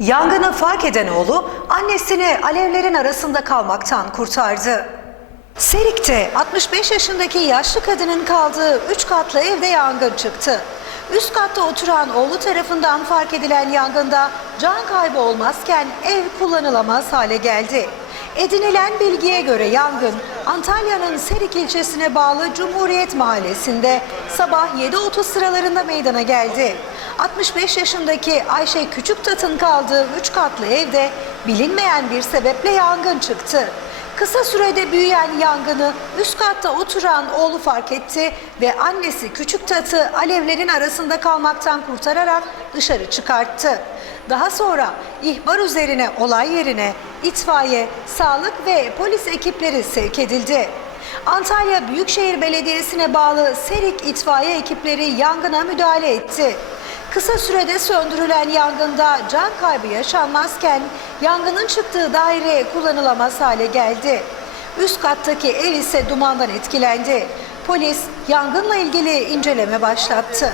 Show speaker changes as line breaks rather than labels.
Yangını fark eden oğlu annesini alevlerin arasında kalmaktan kurtardı. Serik'te 65 yaşındaki yaşlı kadının kaldığı 3 katlı evde yangın çıktı. Üst katta oturan oğlu tarafından fark edilen yangında can kaybı olmazken ev kullanılamaz hale geldi. Edinilen bilgiye göre yangın Antalya'nın Serik ilçesine bağlı Cumhuriyet Mahallesi'nde sabah 7.30 sıralarında meydana geldi. 65 yaşındaki Ayşe Küçüktat'ın kaldığı 3 katlı evde bilinmeyen bir sebeple yangın çıktı. Kısa sürede büyüyen yangını üst katta oturan oğlu fark etti ve annesi küçük tatı alevlerin arasında kalmaktan kurtararak dışarı çıkarttı. Daha sonra ihbar üzerine olay yerine itfaiye, sağlık ve polis ekipleri sevk edildi. Antalya Büyükşehir Belediyesi'ne bağlı Serik itfaiye ekipleri yangına müdahale etti. Kısa sürede söndürülen yangında can kaybı yaşanmazken yangının çıktığı daire kullanılamaz hale geldi. Üst kattaki ev ise dumandan etkilendi. Polis yangınla ilgili inceleme başlattı.